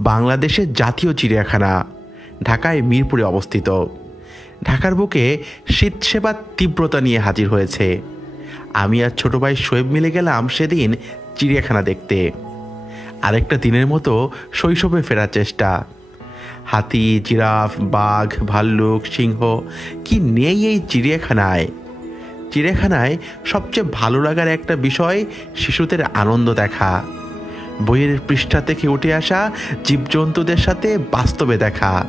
বাংলাদেশের জাতীয় চিড়িয়াখানা ঢাকায় মিরপুরে অবস্থিত। ঢাকার বুকে শীত সেবার তীব্রতা নিয়ে হাজির হয়েছে। আমি আর ছোট ভাই শোয়েব মিলে গেলাম সেদিন চিড়িয়াখানা দেখতে। আরেকটা দিনের মতো শৈশবে ফেরার চেষ্টা। হাতি, জিরাফ, বাঘ, ভাল্লুক, সিংহ কি নেই এই চিড়িয়াখানায়। চিড়িয়াখানায় সবচেয়ে ভালো লাগার একটা বিষয় শিশুদের আনন্দ দেখা, বইয়ের পৃষ্ঠা থেকে উঠে আসা জীবজন্তুদের সাথে বাস্তবে দেখা।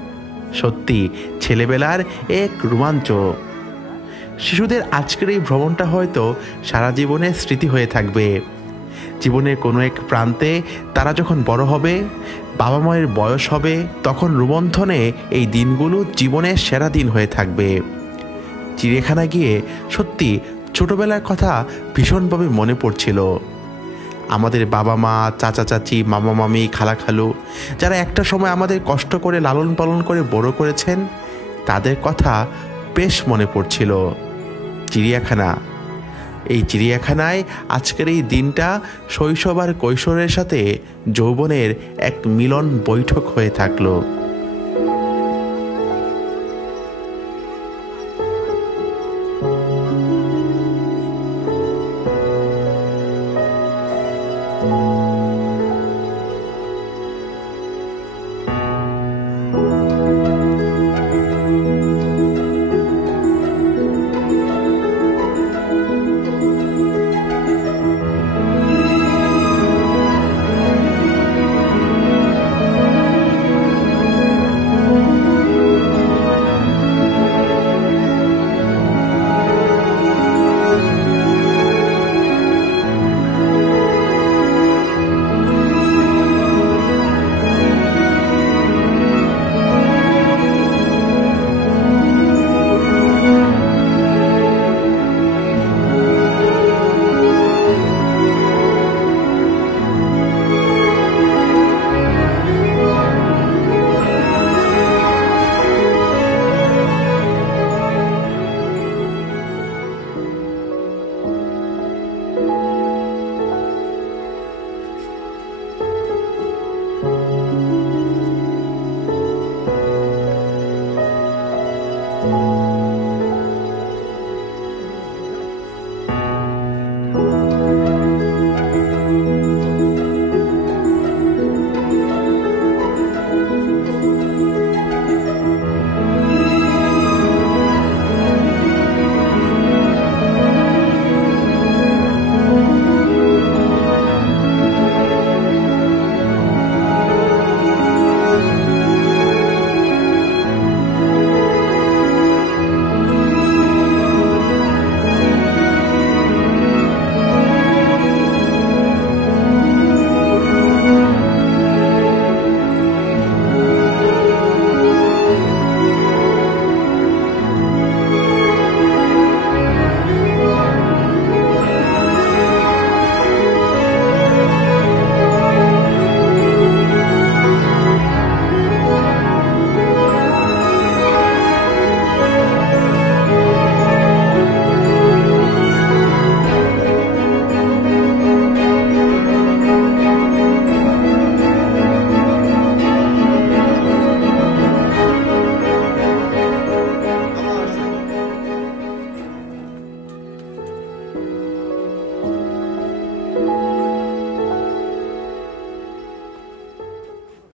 সত্যি ছেলেবেলার এক রোমাঞ্চ। শিশুদের আজকের এই ভ্রমণটা হয়তো সারা জীবনের স্মৃতি হয়ে থাকবে। জীবনের কোনো এক প্রান্তে তারা যখন বড় হবে, বাবা মায়ের বয়স হবে, তখন রোমন্থনে এই দিনগুলো জীবনের সেরা দিন হয়ে থাকবে। চিড়িয়াখানা গিয়ে সত্যি ছোটবেলার কথা ভীষণভাবে মনে পড়ছিল। আমাদের বাবা মা, চাচা চাচি, মামা মামি, খালা খালু যারা একটা সময় আমাদের কষ্ট করে লালন পালন করে বড় করেছেন, তাদের কথা বেশ মনে পড়ছিল। চিড়িয়াখানা, এই চিড়িয়াখানায় আজকের এই দিনটা শৈশব আর কৈশোরের সাথে যৌবনের এক মিলন বৈঠক হয়ে থাকলো।